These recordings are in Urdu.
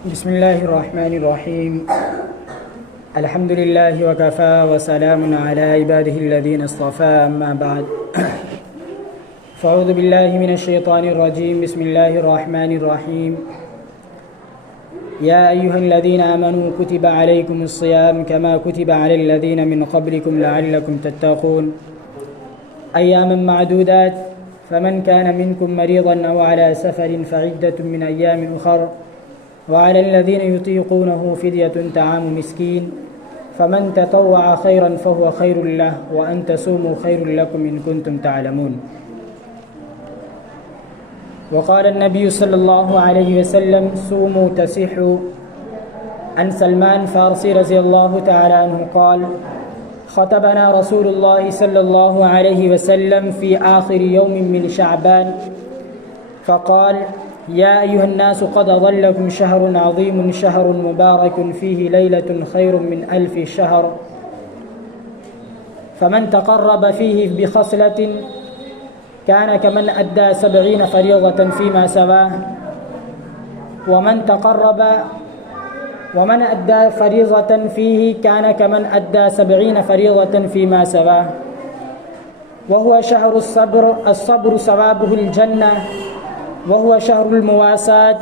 بسم الله الرحمن الرحيم. الحمد لله وكفى وسلام على عباده الذين اصطفى. أما بعد فأعوذ بالله من الشيطان الرجيم. بسم الله الرحمن الرحيم. يا أيها الذين آمنوا كتب عليكم الصيام كما كتب على الذين من قبلكم لعلكم تتقون أياما معدودات فمن كان منكم مريضا أو على سفر فعدة من أيام أخر وعلى الذين يطيقونه فدية طعام مسكين فمن تطوع خيرا فهو خير له وأن تصوموا خير لكم إن كنتم تعلمون. وقال النبي صلى الله عليه وسلم صوموا تصحوا. عن سلمان فارسي رضي الله تعالى عنه قال خطبنا رسول الله صلى الله عليه وسلم في آخر يوم من شعبان فقال يا أيها الناس قد ظلكم شهر عظيم شهر مبارك فيه ليلة خير من 1000 شهر فمن تقرب فيه بخصلة كان كمن أدى 70 فريضة فيما سواه ومن أدى فريضة فيه كان كمن أدى 70 فريضة فيما سواه وهو شهر الصبر ثوابه الجنة وهو شهر المواساة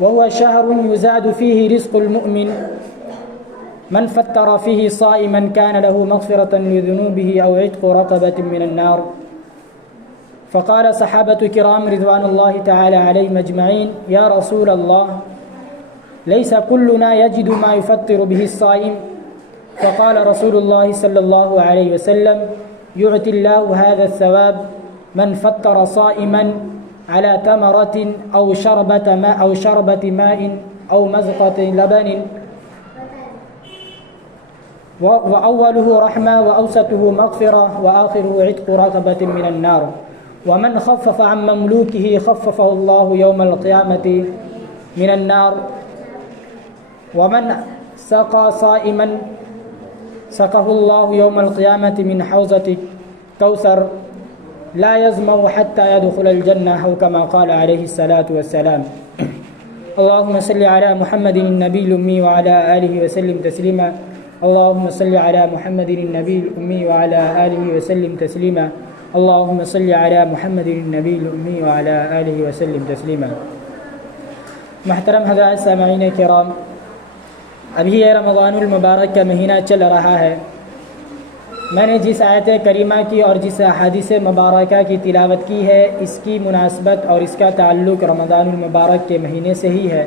وهو شهر يزاد فيه رزق المؤمن من فطر فيه صائما كان له مغفرة لذنوبه أو عتق رقبة من النار. فقال صحابة كرام رضوان الله تعالى عليهم أجمعين يا رسول الله ليس كلنا يجد ما يفطر به الصائم. فقال رسول الله صلى الله عليه وسلم يعطي الله هذا الثواب من فطر صائما على تمرة أو شربة ماء أو مزقة لبن وأوله رحمة وأوسطه مغفرة وآخره عتق رقبة من النار ومن خفف عن مملوكه خففه الله يوم القيامة من النار ومن سقى صائما سقه الله يوم القيامة من حوضة كوثر لا يظمأ حتى يدخل الجنة أو كما قال عليه الصلاة والسلام. اللهم صل على محمد النبي الأمي وعلى آله وسلم تسليما. اللهم صل على محمد النبي الأمي وعلى آله وسلم تسليما. اللهم صل على محمد النبي الأمي وعلى آله وسلم تسليما. محترم حضرات سامعین کرام، ابھی یہ رمضان المبارک کا مہینہ چل رہا ہے. میں نے جس آیت کریمہ کی اور جس احادیث مبارکہ کی تلاوت کی ہے اس کی مناسبت اور اس کا تعلق رمضان المبارک کے مہینے سے ہی ہے.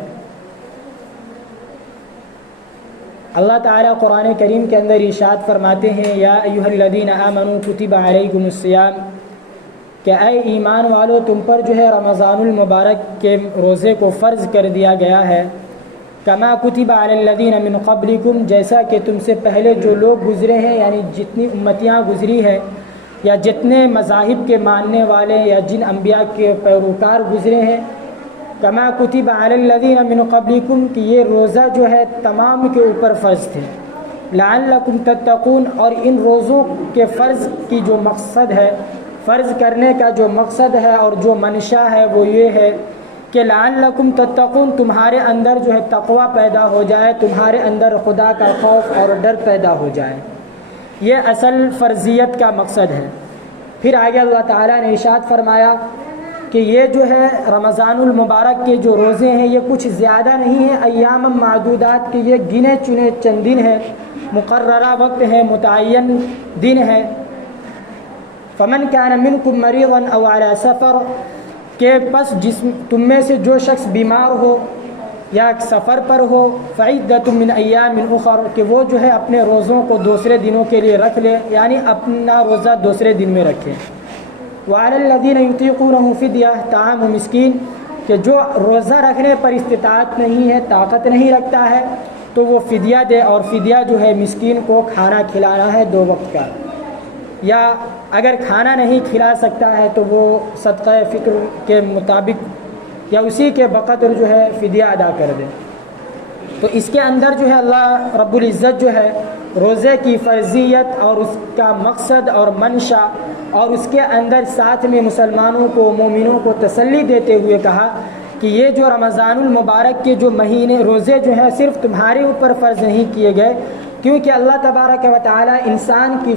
اللہ تعالیٰ قرآن کریم کے اندر ارشاد فرماتے ہیں یا ایھا الذین آمنوا کتب علیکم الصیام، کہ اے ایمان والو تم پر جو ہے رمضان المبارک کے روزے کو فرض کر دیا گیا ہے. کما کتب علی الذین من قبلکم، جیسا کہ تم سے پہلے جو لوگ گزرے ہیں، یعنی جتنی امتیاں گزری ہیں یا جتنے مذاہب کے ماننے والے یا جن انبیاء کے پیروکار گزرے ہیں، کما کتب علی الذین من قبلکم، کہ یہ روزہ جو ہے تمام کے اوپر فرض تھے. لعلکم تتقون، اور ان روزوں کے فرض کی جو مقصد ہے، فرض کرنے کا جو مقصد ہے اور جو منشا ہے وہ یہ ہے کہ لعلکم تتقون، تمہارے اندر جو ہے تقوی پیدا ہو جائے، تمہارے اندر خدا کا خوف اور ڈر پیدا ہو جائے. یہ اصل فرضیت کا مقصد ہے. پھر آگے اللہ تعالیٰ نے ارشاد فرمایا کہ یہ جو ہے رمضان المبارک کے جو روزے ہیں یہ کچھ زیادہ نہیں ہیں، ایام معدودات کے یہ گنے چنے چند دن ہیں، مقررہ وقت ہے، متعین دن ہے. فمن کان منکم مریضا او علی سفر، کہ پس تم میں سے جو شخص بیمار ہو یا سفر پر ہو، فعدۃ من ایام اخر، کہ وہ جو ہے اپنے روزوں کو دوسرے دنوں کے لیے رکھ لے، یعنی اپنا روزہ دوسرے دن میں رکھے. وعلی الذین یطیقونہ فدیہ طعام مسکین، کہ جو روزہ رکھنے پر استطاعت نہیں ہے، طاقت نہیں رکھتا ہے، تو وہ فدیہ دے، اور فدیہ جو ہے مسکین کو کھانا کھلانا ہے 2 وقت کا، یا اگر کھانا نہیں کھلا سکتا ہے تو وہ صدقہ فطر کے مطابق یا اسی کے بقدر جو ہے فدیہ ادا کر دے. تو اس کے اندر جو ہے اللہ رب العزت جو ہے روزے کی فرضیت اور اس کا مقصد اور منشا اور اس کے اندر ساتھ میں مسلمانوں کو مومنوں کو تسلی دیتے ہوئے کہا کہ یہ جو رمضان المبارک کے جو مہینے روزے جو ہیں صرف تمہارے اوپر فرض نہیں کیے گئے، کیونکہ اللہ تبارک و تعالی انسان کی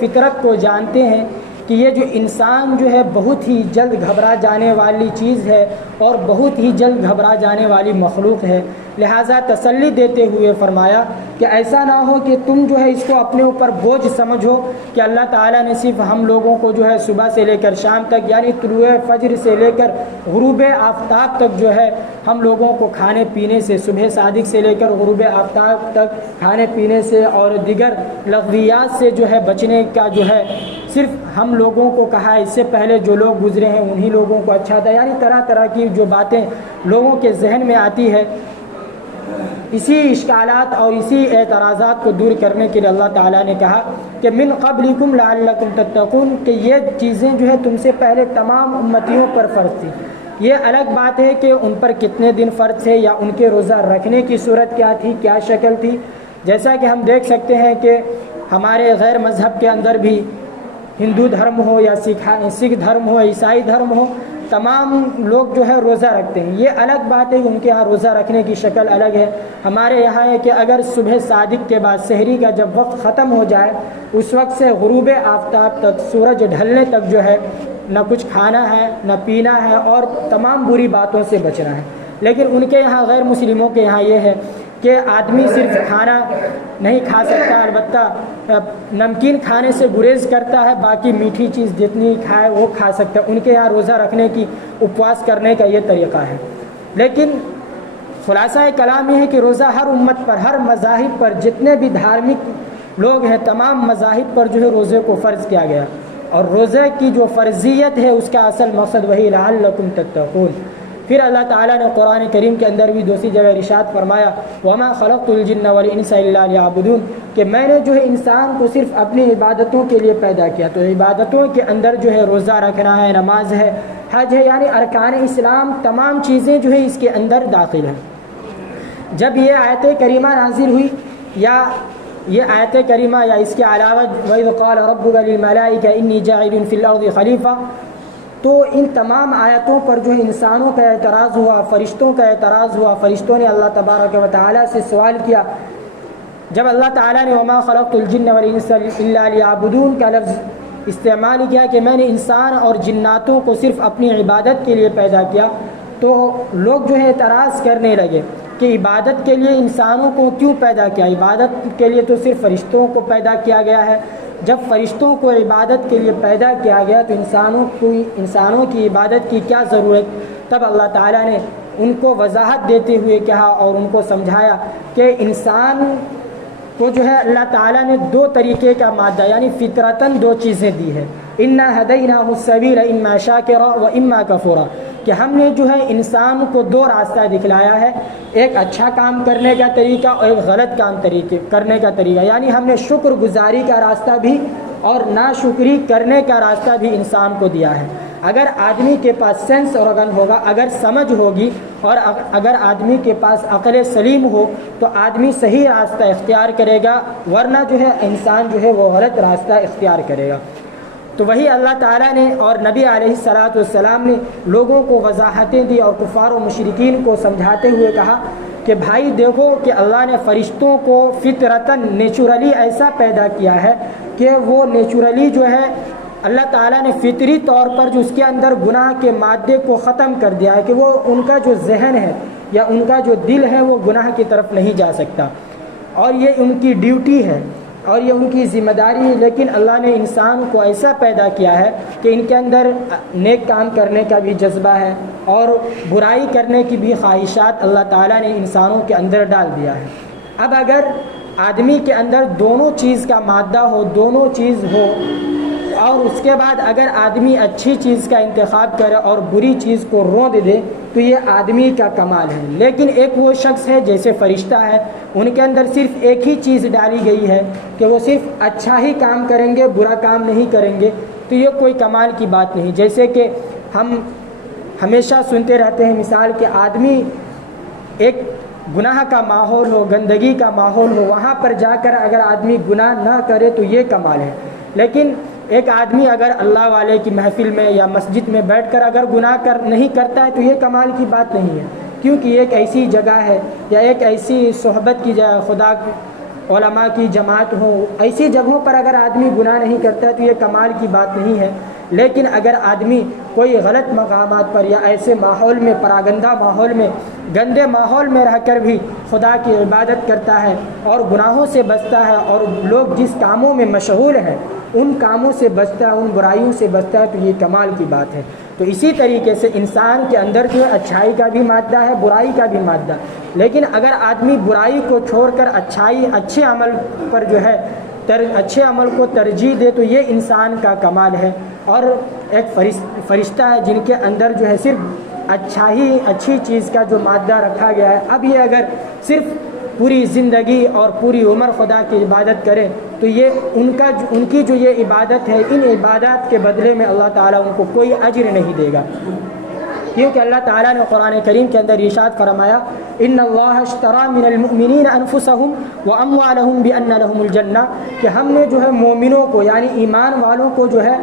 فطرت کو جانتے ہیں کہ یہ جو انسان جو ہے بہت ہی جلد گھبرا جانے والی چیز ہے اور بہت ہی جلد گھبرا جانے والی مخلوق ہے، لہٰذا تسلی دیتے ہوئے فرمایا کہ ایسا نہ ہو کہ تم جو ہے اس کو اپنے اوپر بوجھ سمجھو کہ اللہ تعالیٰ نے صرف ہم لوگوں کو جو ہے صبح سے لے کر شام تک، یعنی طلوع فجر سے لے کر غروب آفتاب تک جو ہے ہم لوگوں کو کھانے پینے سے، صبح صادق سے لے کر غروب آفتاب تک کھانے پینے سے اور دیگر لغویات سے جو ہے بچنے کا جو ہے صرف ہم لوگوں کو کہا ہے۔ اس سے پہلے جو لوگ گزرے ہیں انہی لوگوں کو اچھا تھا، یعنی طرح طرح کی جو باتیں لوگوں کے ذہن میں آتی ہے، اسی اشکالات اور اسی اعتراضات کو دور کرنے کے لیے اللہ تعالیٰ نے کہا کہ من قبلکم لعلکم تتقون، کہ یہ چیزیں جو ہے تم سے پہلے تمام امتیوں پر فرض تھی۔ یہ الگ بات ہے کہ ان پر کتنے دن فرض تھے یا ان کے روزہ رکھنے کی صورت کیا تھی، کیا شکل تھی۔ جیسا کہ ہم دیکھ سکتے ہیں کہ ہمارے غیر مذہب کے اندر بھی، ہندو دھرم ہو یا سکھ دھرم ہو، عیسائی دھرم ہو، تمام لوگ جو ہے روزہ رکھتے ہیں۔ یہ الگ بات ہے کہ ان کے ہاں روزہ رکھنے کی شکل الگ ہے۔ ہمارے یہاں ہے کہ اگر صبح صادق کے بعد سحری کا جب وقت ختم ہو جائے، اس وقت سے غروب آفتاب تک، سورج ڈھلنے تک جو ہے نہ کچھ کھانا ہے نہ پینا ہے اور تمام بری باتوں سے بچنا ہے۔ لیکن ان کے یہاں، غیر مسلموں کے یہاں یہ ہے کہ آدمی صرف کھانا نہیں کھا سکتا، البتہ نمکین کھانے سے گریز کرتا ہے، باقی میٹھی چیز جتنی کھائے وہ کھا سکتا ہے۔ ان کے یہاں روزہ رکھنے کی، اپواس کرنے کا یہ طریقہ ہے۔ لیکن خلاصہ کلام یہ ہے کہ روزہ ہر امت پر، ہر مذاہب پر، جتنے بھی دھارمک لوگ ہیں تمام مذاہب پر جو ہے روزے کو فرض کیا گیا، اور روزے کی جو فرضیت ہے اس کا اصل مقصد وہی لعلکم تتقون۔ پھر اللہ تعالیٰ نے قرآن کریم کے اندر بھی دوسری جگہ ارشاد فرمایا وما خلقت الجن والانس الا لیعبدون، کہ میں نے جو ہے انسان کو صرف اپنی عبادتوں کے لیے پیدا کیا۔ تو عبادتوں کے اندر جو ہے روزہ رکھنا ہے، نماز ہے، حج ہے، یعنی ارکان اسلام تمام چیزیں جو ہے اس کے اندر داخل ہیں۔ جب یہ آیت کریمہ نازل ہوئی، یا یہ آیت کریمہ یا اس کے علاوہ وَإِذْ قَالَ رَبُّكَ لِلْمَلَائِكَةِ إِنِّي جَاعِلٌ فِي الْأَرْضِ خَلِيفَةً، تو ان تمام آیتوں پر جو ہے انسانوں کا اعتراض ہوا، فرشتوں کا اعتراض ہوا۔ فرشتوں نے اللہ تبارک و تعالیٰ سے سوال کیا، جب اللہ تعالیٰ نے وما خلقت الجن والانس الا لیعبدون کا لفظ استعمال کیا کہ میں نے انسان اور جناتوں کو صرف اپنی عبادت کے لیے پیدا کیا، تو لوگ جو ہے اعتراض کرنے لگے کہ عبادت کے لیے انسانوں کو کیوں پیدا کیا؟ عبادت کے لیے تو صرف فرشتوں کو پیدا کیا گیا ہے۔ جب فرشتوں کو عبادت کے لیے پیدا کیا گیا تو انسانوں کی عبادت کی کیا ضرورت؟ تب اللہ تعالیٰ نے ان کو وضاحت دیتے ہوئے کہا اور ان کو سمجھایا کہ انسان کو جو ہے اللہ تعالیٰ نے دو طریقے کا مادہ، یعنی فطرتاً دو چیزیں دی ہے۔ انا ہدیناہ السبیل اما شاکرا و اما کفورا، کہ ہم نے جو ہے انسان کو دو راستہ دکھلایا ہے، ایک اچھا کام کرنے کا طریقہ اور ایک غلط کام کرنے کا طریقہ، یعنی ہم نے شکر گزاری کا راستہ بھی اور ناشکری کرنے کا راستہ بھی انسان کو دیا ہے۔ اگر آدمی کے پاس سینس اور عقل ہوگا، اگر سمجھ ہوگی اور اگر آدمی کے پاس عقل سلیم ہو تو آدمی صحیح راستہ اختیار کرے گا، ورنہ جو ہے انسان جو ہے وہ غلط راستہ اختیار کرے گا۔ تو وہی اللہ تعالیٰ نے اور نبی علیہ الصلاۃ والسلام نے لوگوں کو وضاحتیں دی اور کفار و مشرکین کو سمجھاتے ہوئے کہا کہ بھائی دیکھو کہ اللہ نے فرشتوں کو فطرتاً نیچرلی ایسا پیدا کیا ہے کہ وہ نیچرلی جو ہے اللہ تعالیٰ نے فطری طور پر جو اس کے اندر گناہ کے مادے کو ختم کر دیا ہے کہ وہ ان کا جو ذہن ہے یا ان کا جو دل ہے وہ گناہ کی طرف نہیں جا سکتا، اور یہ ان کی ڈیوٹی ہے اور یہ ان کی ذمہ داری ہے۔ لیکن اللہ نے انسان کو ایسا پیدا کیا ہے کہ ان کے اندر نیک کام کرنے کا بھی جذبہ ہے اور برائی کرنے کی بھی خواہشات اللہ تعالیٰ نے انسانوں کے اندر ڈال دیا ہے۔ اب اگر آدمی کے اندر دونوں چیز کا مادہ ہو، دونوں چیز ہو، اور اس کے بعد اگر آدمی اچھی چیز کا انتخاب کرے اور بری چیز کو روند دے تو یہ آدمی کا کمال ہے۔ لیکن ایک وہ شخص ہے جیسے فرشتہ ہے، ان کے اندر صرف ایک ہی چیز ڈالی گئی ہے کہ وہ صرف اچھا ہی کام کریں گے، برا کام نہیں کریں گے، تو یہ کوئی کمال کی بات نہیں۔ جیسے کہ ہم ہمیشہ سنتے رہتے ہیں مثال کہ آدمی ایک گناہ کا ماحول ہو، گندگی کا ماحول ہو، وہاں پر جا کر اگر آدمی گناہ نہ کرے تو یہ کمال ہے۔ لیکن ایک آدمی اگر اللہ والے کی محفل میں یا مسجد میں بیٹھ کر اگر گناہ نہیں کرتا ہے تو یہ کمال کی بات نہیں ہے، کیونکہ یہ ایک ایسی جگہ ہے یا ایک ایسی صحبت کی جگہ، خدا علماء کی جماعت ہو، ایسی جگہوں پر اگر آدمی گناہ نہیں کرتا ہے تو یہ کمال کی بات نہیں ہے۔ لیکن اگر آدمی کوئی غلط مقامات پر یا ایسے ماحول میں، پراگندہ ماحول میں، گندے ماحول میں رہ کر بھی خدا کی عبادت کرتا ہے اور گناہوں سے بچتا ہے، اور لوگ جس کاموں میں مشغول ہیں ان کاموں سے بچتا ہے، ان برائیوں سے بچتا ہے، تو یہ کمال کی بات ہے۔ تو اسی طریقے سے انسان کے اندر جو ہے اچھائی کا بھی مادہ ہے، برائی کا بھی مادہ، لیکن اگر آدمی برائی کو چھوڑ کر اچھے عمل پر جو ہے اچھے عمل کو ترجیح دے تو یہ انسان کا کمال ہے۔ اور ایک فرشتہ ہے جن کے اندر جو ہے صرف اچھی چیز کا جو مادہ رکھا گیا ہے، اب یہ اگر صرف پوری زندگی اور پوری عمر خدا کی عبادت کرے تو یہ ان کی جو یہ عبادت ہے، ان عبادات کے بدلے میں اللہ تعالیٰ ان کو کوئی اجر نہیں دے گا، کیونکہ اللہ تعالیٰ نے قرآن کریم کے اندر ارشاد فرمایا ان اللہ اشتری من المؤمنین انفسهم واموالهم بان لهم الجنہ، کہ ہم نے جو ہے مومنوں کو یعنی ایمان والوں کو جو ہے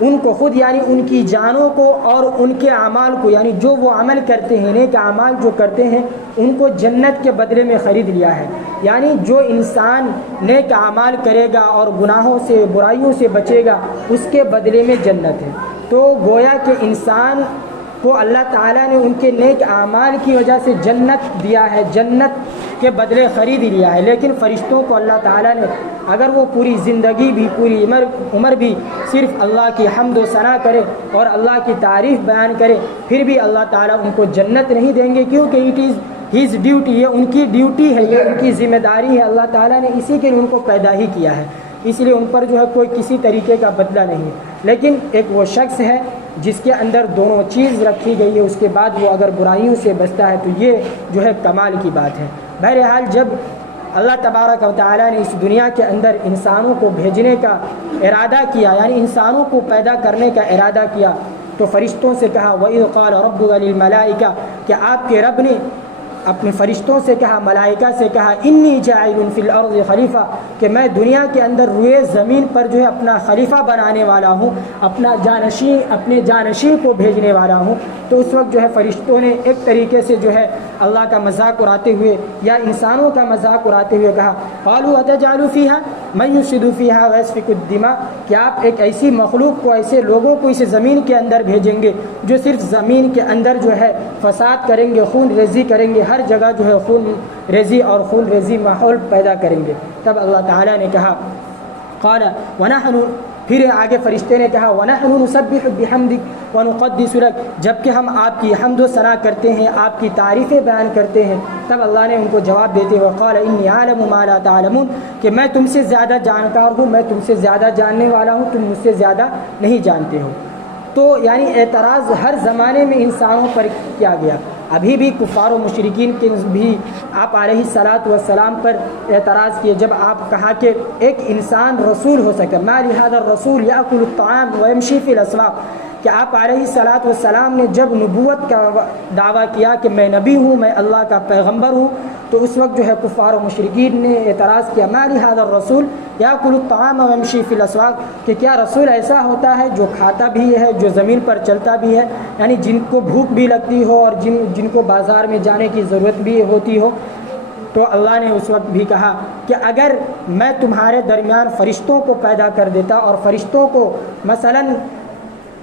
ان کو خود یعنی ان کی جانوں کو اور ان کے اعمال کو، یعنی جو وہ عمل کرتے ہیں، نیک اعمال جو کرتے ہیں، ان کو جنت کے بدلے میں خرید لیا ہے۔ یعنی جو انسان نیک اعمال کرے گا اور گناہوں سے، برائیوں سے بچے گا، اس کے بدلے میں جنت ہے۔ تو گویا کہ انسان کو اللہ تعالیٰ نے ان کے نیک اعمال کی وجہ سے جنت دیا ہے، جنت کے بدلے خرید لیا ہے۔ لیکن فرشتوں کو اللہ تعالیٰ نے اگر وہ پوری زندگی بھی، پوری عمر بھی صرف اللہ کی حمد و ثنا کرے اور اللہ کی تعریف بیان کرے، پھر بھی اللہ تعالیٰ ان کو جنت نہیں دیں گے، کیونکہ اٹ از ہز ڈیوٹی، یہ ان کی ڈیوٹی ہے، یہ ان کی ذمہ داری ہے، اللہ تعالیٰ نے اسی کے لیے ان کو پیدا ہی کیا ہے، اس لیے ان پر جو ہے کوئی کسی طریقے کا بدلہ نہیں ہے۔ لیکن ایک وہ شخص ہے جس کے اندر دونوں چیز رکھی گئی ہے، اس کے بعد وہ اگر برائیوں سے بچتا ہے تو یہ جو ہے کمال کی بات ہے۔ بہرحال جب اللہ تبارک و تعالیٰ نے اس دنیا کے اندر انسانوں کو بھیجنے کا ارادہ کیا، یعنی انسانوں کو پیدا کرنے کا ارادہ کیا، تو فرشتوں سے کہا وَإِذْ قَالَ رَبُّكَ لِلْمَلَائِكَةِ، کہ آپ کے رب نے اپنے فرشتوں سے کہا، ملائکہ سے کہا انی جاعل فی الارض خلیفہ، کہ میں دنیا کے اندر روئے زمین پر جو ہے اپنا خلیفہ بنانے والا ہوں، اپنے جانشین کو بھیجنے والا ہوں۔ تو اس وقت جو ہے فرشتوں نے ایک طریقے سے جو ہے اللہ کا مذاق اڑاتے ہوئے یا انسانوں کا مذاق اڑاتے ہوئے کہا قالوا اتجعل فیہا من یفسد فیہا ویسفک الدماء، کہ آپ ایک ایسی مخلوق کو، ایسے لوگوں کو اس زمین کے اندر بھیجیں گے جو صرف زمین کے اندر جو ہے فساد کریں گے، خون ریزی کریں گے، ہر جگہ جو ہے خون ریزی اور خون ریزی ماحول پیدا کریں گے۔ تب اللہ تعالیٰ نے کہا قال ونحن، پھر آگے فرشتے نے کہا وَنَحْنُ نُسَبِّحُ بِحَمْدِكَ وَنُقَدِّسُ لَكَ، جب کہ ہم آپ کی حمد و ثنا کرتے ہیں، آپ کی تعریفیں بیان کرتے ہیں۔ تب اللہ نے ان کو جواب دیتے ہوئے قال انی اعلم ما لا تعلمون، کہ میں تم سے زیادہ جانکار ہوں، میں تم سے زیادہ جاننے والا ہوں، تم مجھ سے زیادہ نہیں جانتے ہو۔ تو یعنی اعتراض ہر زمانے میں انسانوں پر کیا گیا، ابھی بھی کفار و مشرکین کے بھی آپ علیہ الصلاۃ والسلام پر اعتراض کیے، جب آپ کہا کہ ایک انسان رسول ہو سکتا ہے، ما لہذا الرسول یاکل الطعام ویمشی فی الاسواق، کہ آپ علیہ الصلاۃ والسلام نے جب نبوت کا دعویٰ کیا کہ میں نبی ہوں، میں اللہ کا پیغمبر ہوں، تو اس وقت جو ہے کفار و مشرکین نے اعتراض کیا ما لہذا الرسول یاکل الطعام ویمشی فی الاسواق، کہ کیا رسول ایسا ہوتا ہے جو کھاتا بھی ہے، جو زمین پر چلتا بھی ہے، یعنی جن کو بھوک بھی لگتی ہو اور جن کو بازار میں جانے کی ضرورت بھی ہوتی ہو۔ تو اللہ نے اس وقت بھی کہا کہ اگر میں تمہارے درمیان فرشتوں کو پیدا کر دیتا اور فرشتوں کو مثلاً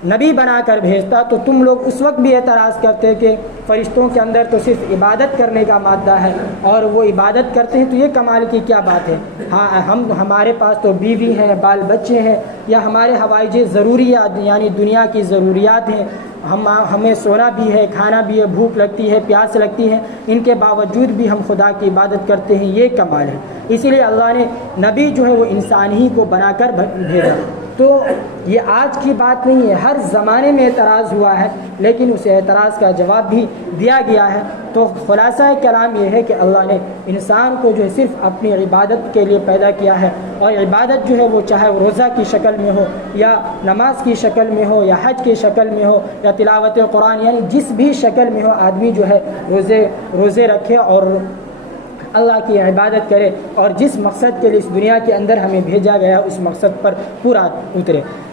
نبی بنا کر بھیجتا تو تم لوگ اس وقت بھی اعتراض کرتے کہ فرشتوں کے اندر تو صرف عبادت کرنے کا مادہ ہے اور وہ عبادت کرتے ہیں تو یہ کمال کی کیا بات ہے، ہاں ہمارے پاس تو بیوی ہیں، بال بچے ہیں، یا ہمارے حوائج ضروریات یعنی دنیا کی ضروریات ہیں، ہمیں سونا بھی ہے، کھانا بھی ہے، بھوک لگتی ہے، پیاس لگتی ہے، ان کے باوجود بھی ہم خدا کی عبادت کرتے ہیں، یہ کمال ہے۔ اسی لیے اللہ نے نبی جو ہے وہ انسان ہی کو بنا کر بھیجا۔ تو یہ آج کی بات نہیں ہے، ہر زمانے میں اعتراض ہوا ہے، لیکن اس اعتراض کا جواب بھی دیا گیا ہے۔ تو خلاصہ کلام یہ ہے کہ اللہ نے انسان کو جو ہے صرف اپنی عبادت کے لیے پیدا کیا ہے، اور عبادت جو ہے وہ چاہے روزہ کی شکل میں ہو یا نماز کی شکل میں ہو یا حج کی شکل میں ہو یا تلاوت قرآن، یعنی جس بھی شکل میں ہو آدمی جو ہے روزے رکھے اور اللہ کی عبادت کرے اور جس مقصد کے لیے اس دنیا کے اندر ہمیں بھیجا گیا اس مقصد پر پورا اترے۔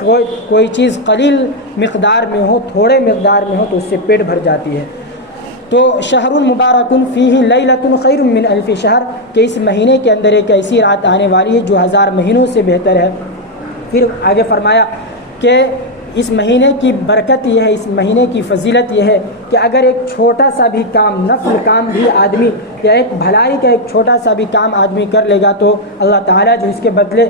کوئی چیز قلیل مقدار میں ہو، تھوڑے مقدار میں ہو تو اس سے پیٹ بھر جاتی ہے۔ تو شہر مبارک فیہ لیلۃ خیر من الف شہر، کہ اس مہینے کے اندر ایک ایسی رات آنے والی ہے جو 1000 مہینوں سے بہتر ہے۔ پھر آگے فرمایا کہ اس مہینے کی برکت یہ ہے، اس مہینے کی فضیلت یہ ہے کہ اگر ایک چھوٹا سا بھی کام، نفل کام بھی آدمی، یا ایک بھلائی کا ایک چھوٹا سا بھی کام آدمی کر لے گا تو اللہ تعالیٰ جو اس کے بدلے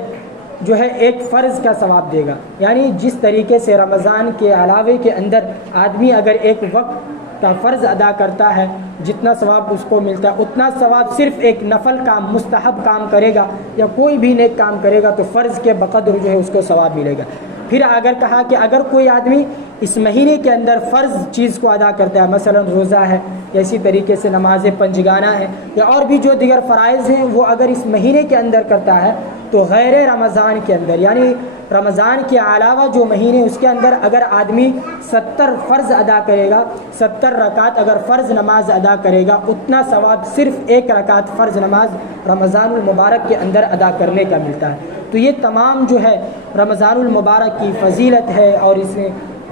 جو ہے ایک فرض کا ثواب دے گا۔ یعنی جس طریقے سے رمضان کے علاوے کے اندر آدمی اگر ایک وقت کا فرض ادا کرتا ہے جتنا ثواب اس کو ملتا ہے، اتنا ثواب صرف ایک نفل کام، مستحب کام کرے گا یا کوئی بھی نیک کام کرے گا تو فرض کے بقدر جو ہے اس کو ثواب ملے گا۔ پھر اگر کہا کہ اگر کوئی آدمی اس مہینے کے اندر فرض چیز کو ادا کرتا ہے، مثلا روزہ ہے یا اسی طریقے سے نماز پنجگانہ ہے یا اور بھی جو دیگر فرائض ہیں، وہ اگر اس مہینے کے اندر کرتا ہے تو غیر رمضان کے اندر، یعنی رمضان کے علاوہ جو مہینے اس کے اندر اگر آدمی 70 فرض ادا کرے گا، 70 رکعت اگر فرض نماز ادا کرے گا، اتنا ثواب صرف ایک رکعت فرض نماز رمضان المبارک کے اندر ادا کرنے کا ملتا ہے۔ تو یہ تمام جو ہے رمضان المبارک کی فضیلت ہے اور اس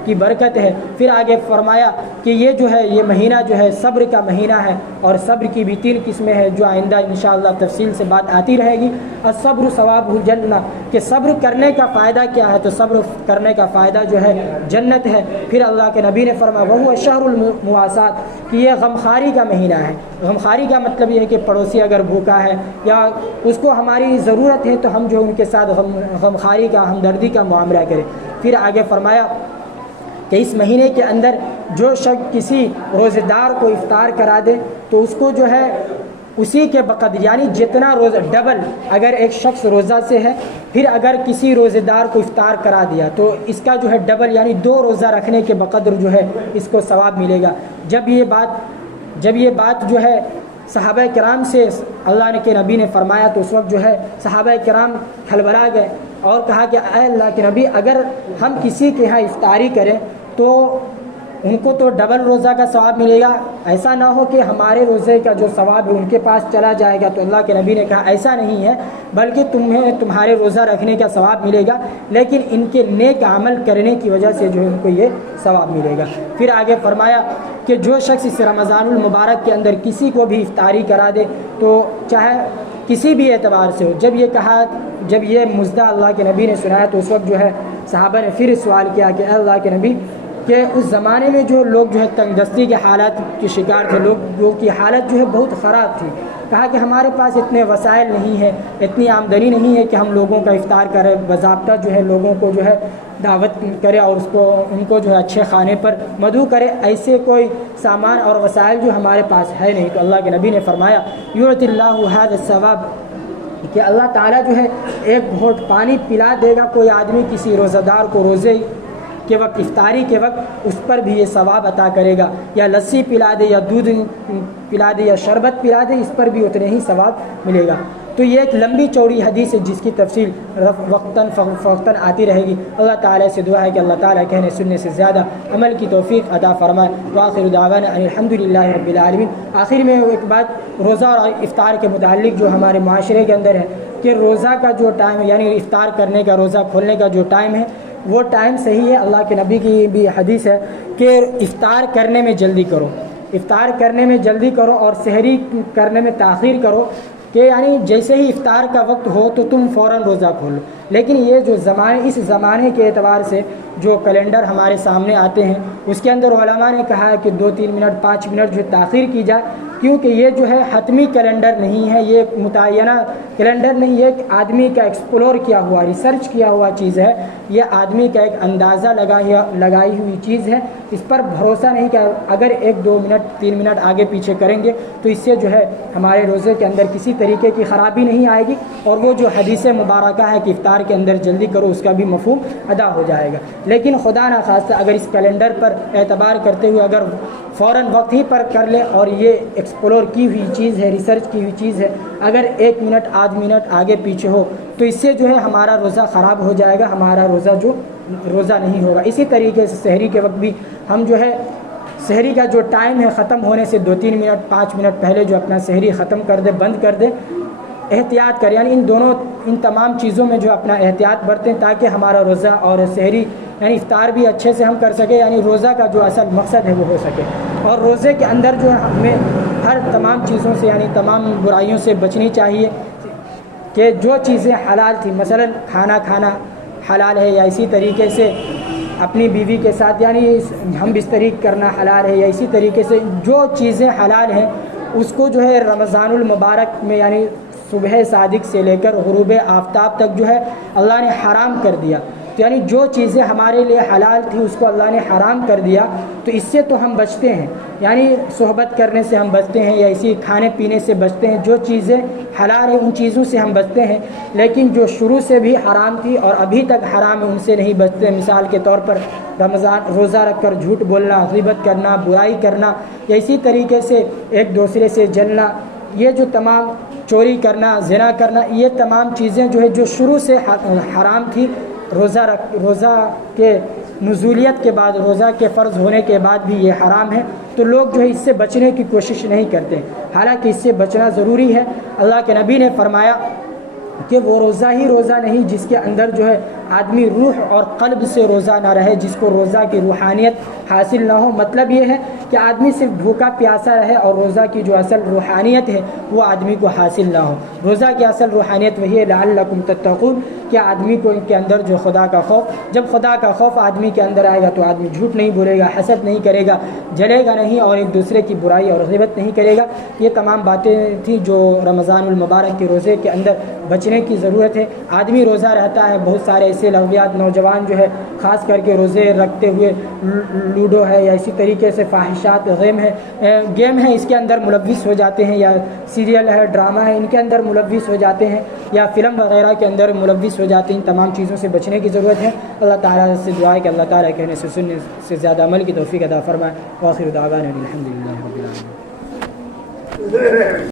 کی برکت ہے۔ پھر آگے فرمایا کہ یہ جو ہے یہ مہینہ جو ہے صبر کا مہینہ ہے، اور صبر کی بھی 3 قسمیں ہیں جو آئندہ انشاءاللہ تفصیل سے بات آتی رہے گی۔ الصبر ثوابہ الجنہ، کہ صبر کرنے کا فائدہ کیا ہے، تو صبر کرنے کا فائدہ جو ہے جنت ہے۔ پھر اللہ کے نبی نے فرمایا وہو شہر المواسات، کہ یہ غمخواری کا مہینہ ہے۔ غمخواری کا مطلب یہ ہے کہ پڑوسی اگر بھوکا ہے یا اس کو ہماری ضرورت ہے تو ہم جو ان کے ساتھ غمخواری کا، ہمدردی کا معاملہ کریں۔ پھر آگے فرمایا کہ اس مہینے کے اندر جو شخص کسی روزے دار کو افطار کرا دے تو اس کو جو ہے اسی کے بقدر، یعنی جتنا روزہ ڈبل، اگر ایک شخص روزہ سے ہے پھر اگر کسی روزے دار کو افطار کرا دیا تو اس کا جو ہے ڈبل، یعنی 2 روزہ رکھنے کے بقدر جو ہے اس کو ثواب ملے گا۔ جب یہ بات جو ہے صحابہ کرام سے اللہ کے نبی نے فرمایا تو اس وقت جو ہے صحابہ کرام کھلبلا گئے اور کہا کہ اے اللہ کے نبی، اگر ہم کسی کے ہاں افطاری کریں تو ان کو تو ڈبل روزہ کا ثواب ملے گا، ایسا نہ ہو کہ ہمارے روزے کا جو ثواب ہے ان کے پاس چلا جائے گا۔ تو اللہ کے نبی نے کہا ایسا نہیں ہے، بلکہ تمہیں تمہارے روزہ رکھنے کا ثواب ملے گا، لیکن ان کے نیک عمل کرنے کی وجہ سے جو ہے ان کو یہ ثواب ملے گا۔ پھر آگے فرمایا کہ جو شخص اس رمضان المبارک کے اندر کسی کو بھی افطاری کرا دے تو چاہے کسی بھی اعتبار سے ہو، جب یہ مزدہ اللہ کے نبی نے سنایا تو اس وقت جو ہے صحابہ نے پھر سوال کیا کہ اے اللہ کے نبی، کہ اس زمانے میں جو لوگ جو ہے تنگ دستی کے حالات کے شکار تھے، لوگوں کی حالت جو ہے بہت خراب تھی، کہا کہ ہمارے پاس اتنے وسائل نہیں ہیں، اتنی آمدنی نہیں ہے کہ ہم لوگوں کا افطار کریں، باضابطہ جو ہے لوگوں کو جو ہے دعوت کرے اور ان کو جو ہے اچھے کھانے پر مدعو کرے، ایسے کوئی سامان اور وسائل جو ہمارے پاس ہے نہیں۔ تو اللہ کے نبی نے فرمایا یعطی اللہ ھذا الثواب، کہ اللہ تعالیٰ جو ہے ایک گھونٹ پانی پلا دے گا کوئی آدمی کسی روزہ دار کو روزے کے وقت، افطاری کے وقت، اس پر بھی یہ ثواب عطا کرے گا، یا لسی پلا دے یا دودھ پلا دے یا شربت پلا دے، اس پر بھی اتنے ہی ثواب ملے گا۔ تو یہ ایک لمبی چوڑی حدیث ہے جس کی تفصیل وقتاً فوقتاً آتی رہے گی۔ اللہ تعالیٰ سے دعا ہے کہ اللہ تعالیٰ کہنے سننے سے زیادہ عمل کی توفیق عطا فرمائے۔ وآخر دعوانا ان الحمدللہ رب العالمین۔ آخر میں ایک بات روزہ اور افطار کے متعلق جو ہمارے معاشرے کے اندر ہے کہ روزہ کا جو ٹائم ہے، یعنی افطار کرنے کا، روزہ کھولنے کا جو ٹائم ہے وہ ٹائم صحیح ہے۔ اللہ کے نبی کی بھی حدیث ہے کہ افطار کرنے میں جلدی کرو، افطار کرنے میں جلدی کرو اور سحری کرنے میں تاخیر کرو، کہ یعنی جیسے ہی افطار کا وقت ہو تو تم فوراً روزہ کھولو۔ لیکن یہ جو اس زمانے کے اعتبار سے جو کیلنڈر ہمارے سامنے آتے ہیں اس کے اندر علماء نے کہا ہے کہ 2-3 منٹ 5 منٹ جو تاخیر کی جائے، کیونکہ یہ جو ہے حتمی کیلنڈر نہیں ہے، یہ متعینہ کیلنڈر نہیں ہے، ایک آدمی کا ایکسپلور کیا ہوا، ریسرچ کیا ہوا چیز ہے، یہ آدمی کا ایک اندازہ لگائی ہوئی چیز ہے۔ اس پر بھروسہ نہیں کہ اگر 1-2 منٹ 3 منٹ آگے پیچھے کریں گے تو اس سے جو ہے ہمارے روزے کے اندر کسی طریقے کی خرابی نہیں آئے گی، اور وہ جو حدیث مبارکہ ہے کہ افطار کے اندر جلدی کرو اس کا بھی مفہوم ادا ہو جائے گا۔ لیکن خدا نخواستہ اگر اس کیلنڈر پر اعتبار کرتے ہوئے اگر فوراً وقت ہی پر کر لے، اور یہ ایکسپلور کی ہوئی چیز ہے، ریسرچ کی ہوئی چیز ہے، اگر 1 منٹ آدھ منٹ آگے پیچھے ہو تو اس سے جو ہے ہمارا روزہ خراب ہو جائے گا، ہمارا روزہ نہیں ہوگا۔ اسی طریقے سے سحری کے وقت بھی ہم جو ہے سحری کا جو ٹائم ہے ختم ہونے سے 2-3 منٹ 5 منٹ پہلے جو اپنا سحری ختم کر دے، بند کر دے، احتیاط کریں، یعنی ان تمام چیزوں میں جو اپنا احتیاط برتیں تاکہ ہمارا روزہ اور سحری یعنی افطار بھی اچھے سے ہم کر سکیں، یعنی روزہ کا جو اصل مقصد ہے وہ ہو سکے۔ اور روزے کے اندر جو ہے ہمیں ہر تمام چیزوں سے یعنی تمام برائیوں سے بچنی چاہیے کہ جو چیزیں حلال تھیں، مثلا کھانا کھانا حلال ہے، یا اسی طریقے سے اپنی بیوی کے ساتھ یعنی ہم بستری کرنا حلال ہے، یا اسی طریقے سے جو چیزیں حلال ہیں اس کو جو ہے رمضان المبارک میں یعنی صبح صادق سے لے کر غروب آفتاب تک جو ہے اللہ نے حرام کر دیا۔ تو یعنی جو چیزیں ہمارے لیے حلال تھی اس کو اللہ نے حرام کر دیا، تو اس سے تو ہم بچتے ہیں، یعنی صحبت کرنے سے ہم بچتے ہیں، یا اسی کھانے پینے سے بچتے ہیں، جو چیزیں حلال ہیں ان چیزوں سے ہم بچتے ہیں۔ لیکن جو شروع سے بھی حرام تھی اور ابھی تک حرام ہے ان سے نہیں بچتے۔ مثال کے طور پر رمضان روزہ رکھ کر جھوٹ بولنا، غیبت کرنا، برائی کرنا، یا اسی طریقے سے ایک دوسرے سے جلنا، یہ جو تمام چوری کرنا، زنا کرنا، یہ تمام چیزیں جو ہے جو شروع سے حرام تھی، روزہ کے نزولیت کے بعد، روزہ کے فرض ہونے کے بعد بھی یہ حرام ہے، تو لوگ جو ہے اس سے بچنے کی کوشش نہیں کرتے، حالانکہ اس سے بچنا ضروری ہے۔ اللہ کے نبی نے فرمایا کہ وہ روزہ ہی روزہ نہیں جس کے اندر جو ہے آدمی روح اور قلب سے روزہ نہ رہے، جس کو روزہ کی روحانیت حاصل نہ ہو۔ مطلب یہ ہے کہ آدمی صرف بھوکا پیاسا رہے اور روزہ کی جو اصل روحانیت ہے وہ آدمی کو حاصل نہ ہو۔ روزہ کی اصل روحانیت وہی ہے لعلکم تتقون، کہ آدمی کو ان کے اندر جو خدا کا خوف، جب خدا کا خوف آدمی کے اندر آئے گا تو آدمی جھوٹ نہیں بولے گا، حسد نہیں کرے گا، جلے گا نہیں، اور ایک دوسرے کی برائی اور غیبت نہیں کرے گا۔ یہ تمام باتیں تھیں جو رمضان المبارک کے روزے کے اندر بچنے کی ضرورت ہے۔ آدمی روزہ رہتا ہے، بہت سارے ایسے لغویات نوجوان جو ہے خاص کر کے روزے رکھتے ہوئے لوڈو ہے یا اسی طریقے سے فاحشات گیم ہے اس کے اندر ملوث ہو جاتے ہیں، یا سیریل ہے، ڈرامہ ہے، ان کے اندر ملوث ہو جاتے ہیں، یا فلم وغیرہ کے اندر ملوث ہو جاتے ہیں۔ ان تمام چیزوں سے بچنے کی ضرورت ہے۔ اللہ تعالیٰ سے دعا ہے کہ اللہ تعالیٰ کہنے سے سننے سے زیادہ عمل کی توفیق عطا فرمائے۔ وآخر دعوانا الحمد للہ رب العالمین۔